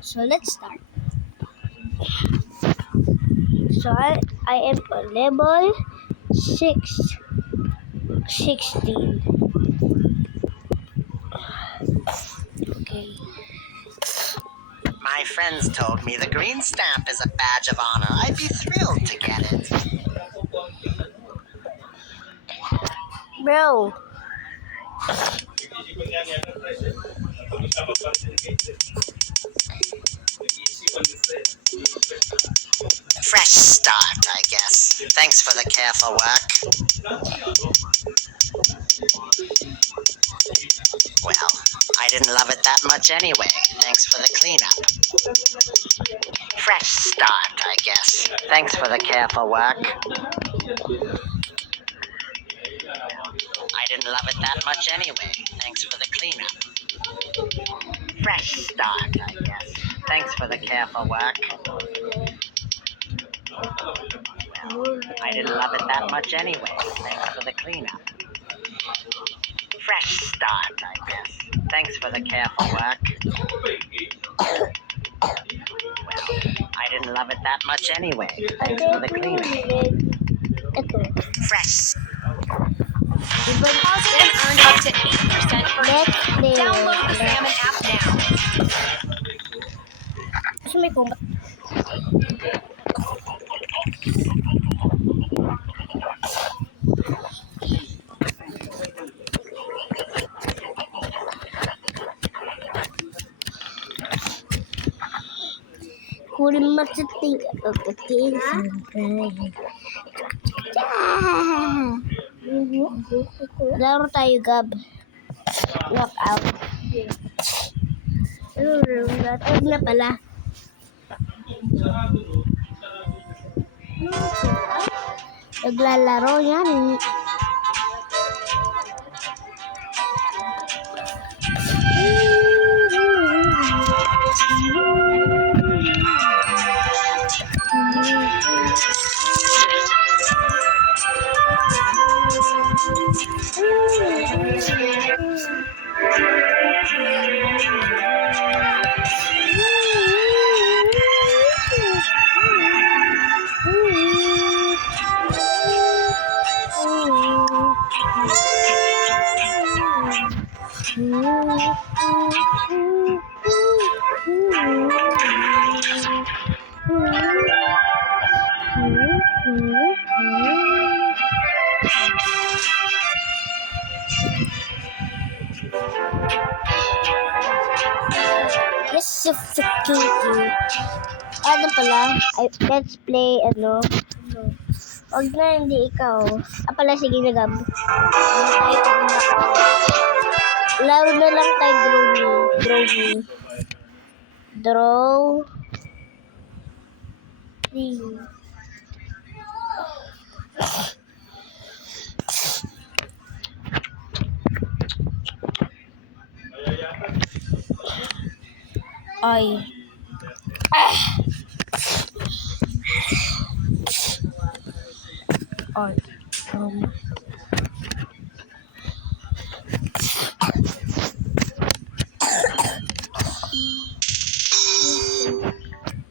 So let's start. So I am on level 16. Okay. My friends told me the green stamp is a badge of honor. I'd be thrilled to get it. Bro. Fresh start, I guess. Thanks for the careful work. Well, I didn't love it that much anyway. Thanks for the cleanup. Fresh start, I guess. Thanks for the careful work. I didn't love it that much anyway. Thanks for the cleanup. Fresh start, I guess. Thanks for the careful work. Well, I didn't love it that much anyway. Thanks for the cleanup. Fresh start, I guess. Thanks for the careful work. Well, I didn't love it that much anyway. Thanks for the cleanup. Fresh. Deposit and earn up to 8% per Let's year. play. Download the Salmon app now. Kasi may kumbat. Kunin masating. Okay. Laro tayo, Gab. Knockout. Huwag na pala. Naglalaro yan. Yes, so freaking cute. Ano pala? Let's play, Huwag na, hindi ikaw. Pala, sige na, Gab. Laro na lang tayo, Draw me. Draw. Ay. Ay.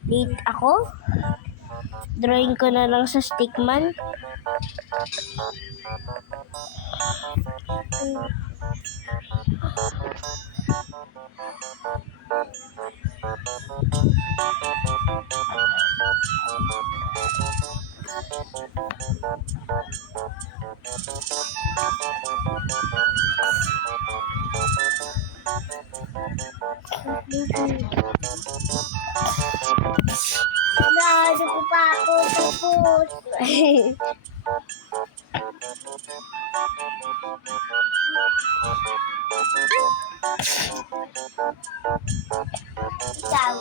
Late ako? Drawing ko na lang sa stickman. Ano ko pa ako tapos. Ikaw.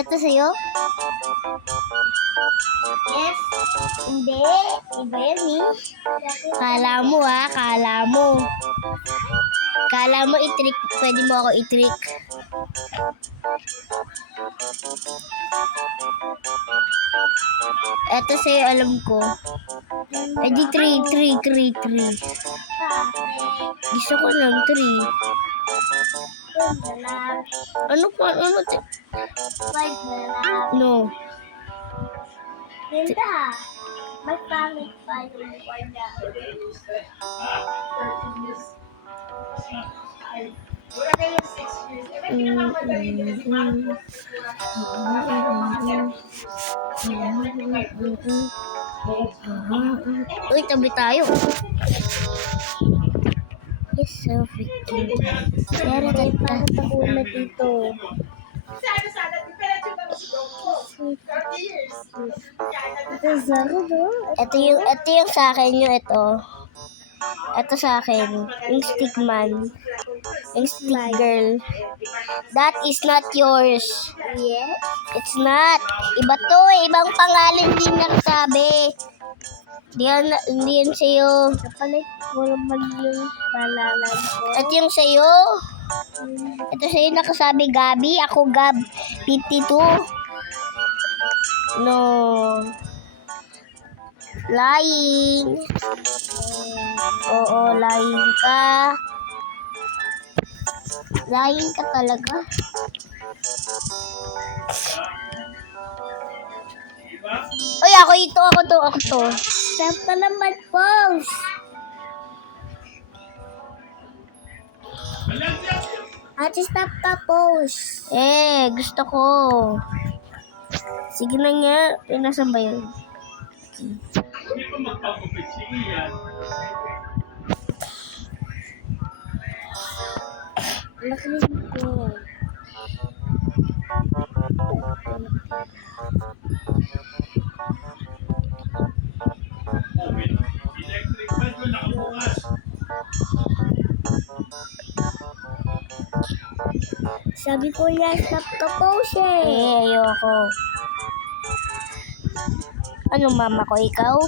Ito sa'yo? Yes. Hindi. Iba yan eh. Kala mo ha, kala mo. Kala mo i-trick, pwede mo ako i-trick. Ito sa'yo, alam ko. Eh di 3. Gusto ko ng 3. Ano pa? Ano? 5 na lang. No. Ganda. Mas pangit 5 yung wala. Uy, tabi tayo. Yes, self-victim. Pero tayo para tagulat dito. Ito yung sa akin yung ito. Ito sa akin. Yung stick man. Yung stick girl. That is not yours. Yeah? It's not. Iba to eh. Ibang pangalan din nakasabi. Hindi yan sa'yo. Kapalit mo naman yung palalan ko. Ito yung sa'yo. Ito sa'yo nakasabi Gabi. Ako Gab. 52. No. Lying. Oo, lying ka. Lying ka talaga. Uy, ako to. Stop ka naman, pause. Ate, stop ka, pause. Gusto ko. Sige na nga. Nasaan ba yun? Hindi pa magpapapit. Sige yan. Makinig ko. Electric fan mo nakabukas. Sabi ko yan, stop ka, pause eh. Ayoko. Ano mama ko, ikaw?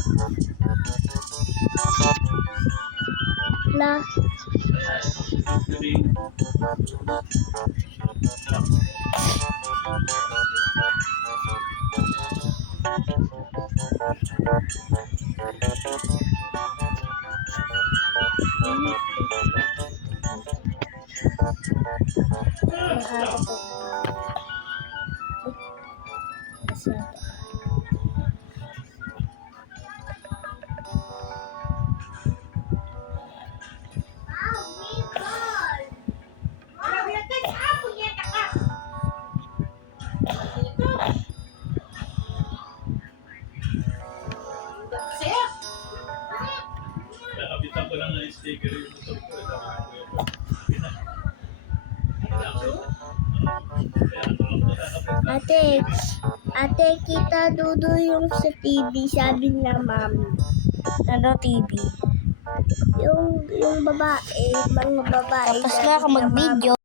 La. Nakabitan ko lang ng sticker yung motor ko. Ate, kita dudo yung sa TV, sabi na mami. Ano TV? Yung babae, mga babae. Tapos na ako mag-video.